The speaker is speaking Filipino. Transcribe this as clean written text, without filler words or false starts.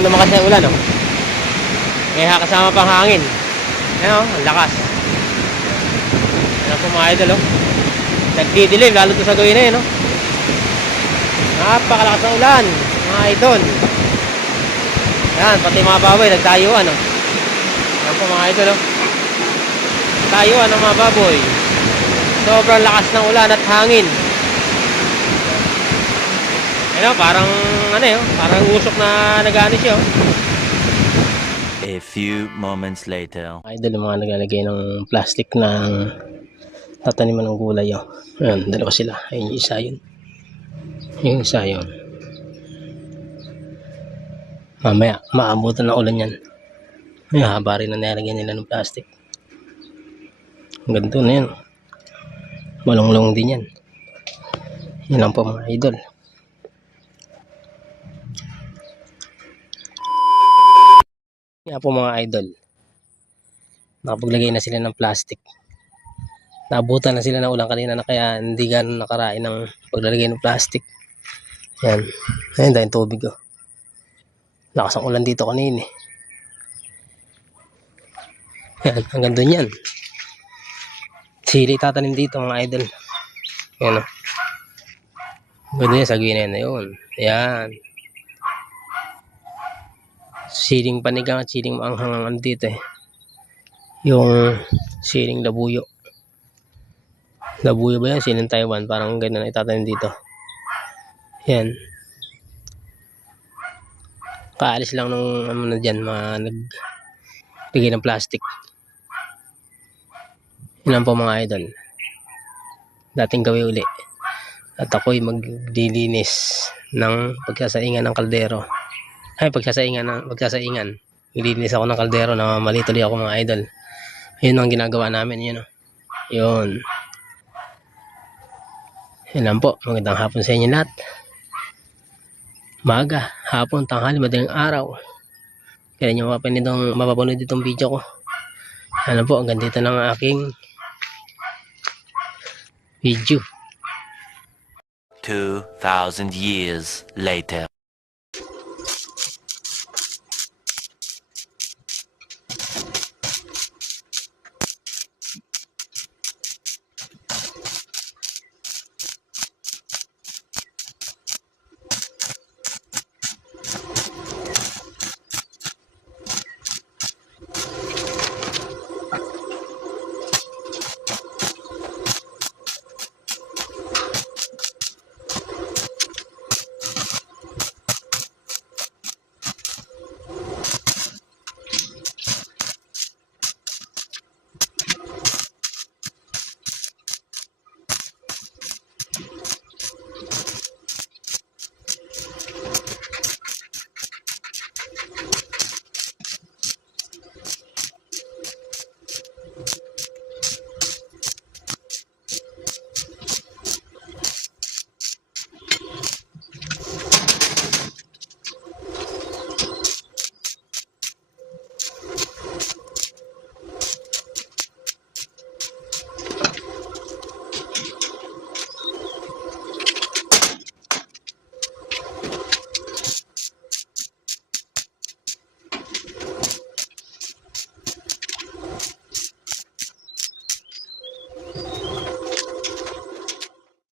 Lumakas na ulan, oh. Kaya kasama pang hangin. Ayan, oh, ang lakas. Ayan po mga idol, oh. Nagdidilim, lalo to sa gawin na yun, oh. Napakalakas na ulan, mga idol. Ayan, pati mga baboy, nagtayuan, oh. Ayan po mga idol, oh. Tayuan ng mga baboy. Sobrang lakas ng ulan at hangin. Ayan, oh, parang, ano yun, parang usok na nag-ano siya, oh. A few moments later. Idol, yung mga naglalagay ng plastic ng tataniman ng gulay, oh. Ayan, dalawa sila. Ayun, yung isa yun. Yung isa yun. Mamaya, maabutan ng ulan yan. Ay, haba rin na nilagyan nila ng plastic. Ang ganito na yan. Malunglong din yan. Yan lang po mga idol. Yan po mga idol. Nakapaglagay na sila ng plastic. Naabutan na sila ng ulan kanina na kaya hindi ganun nakarain ng paglalagay ng plastic. Yan. Ayun dahil tubig, oh. Lakas ang ulan dito kanina, eh. Yan, hanggang doon yan. Sili tatanim dito mga idol. Yan, oh. Ganda yan, sagwin na yun. Yan. Siling panigang at siling maanghang dito, eh. Yung siling labuyo. Labuyo ba yan? Siling Taiwan. Parang ganun na itatanim dito. Yan. Kaalis lang nung ano na dyan, nagbigay ng plastic. Yan lang po mga idol. Dating gawin uli. At ako'y maglilinis ng pagsasaingan ng kaldero. Ay, pagsasaingan. Maglilinis ako ng kaldero na mali tuloy ako mga idol. Yun ang ginagawa namin. Yun, oh. Yun. Yan lang po. Magandang hapon sa inyo lahat. Maga, hapon, tanghali, madaling araw. Kaya nyo mapapanood itong video ko. Yan lang po. Hanggang dito ng aking video. 2,000 years later.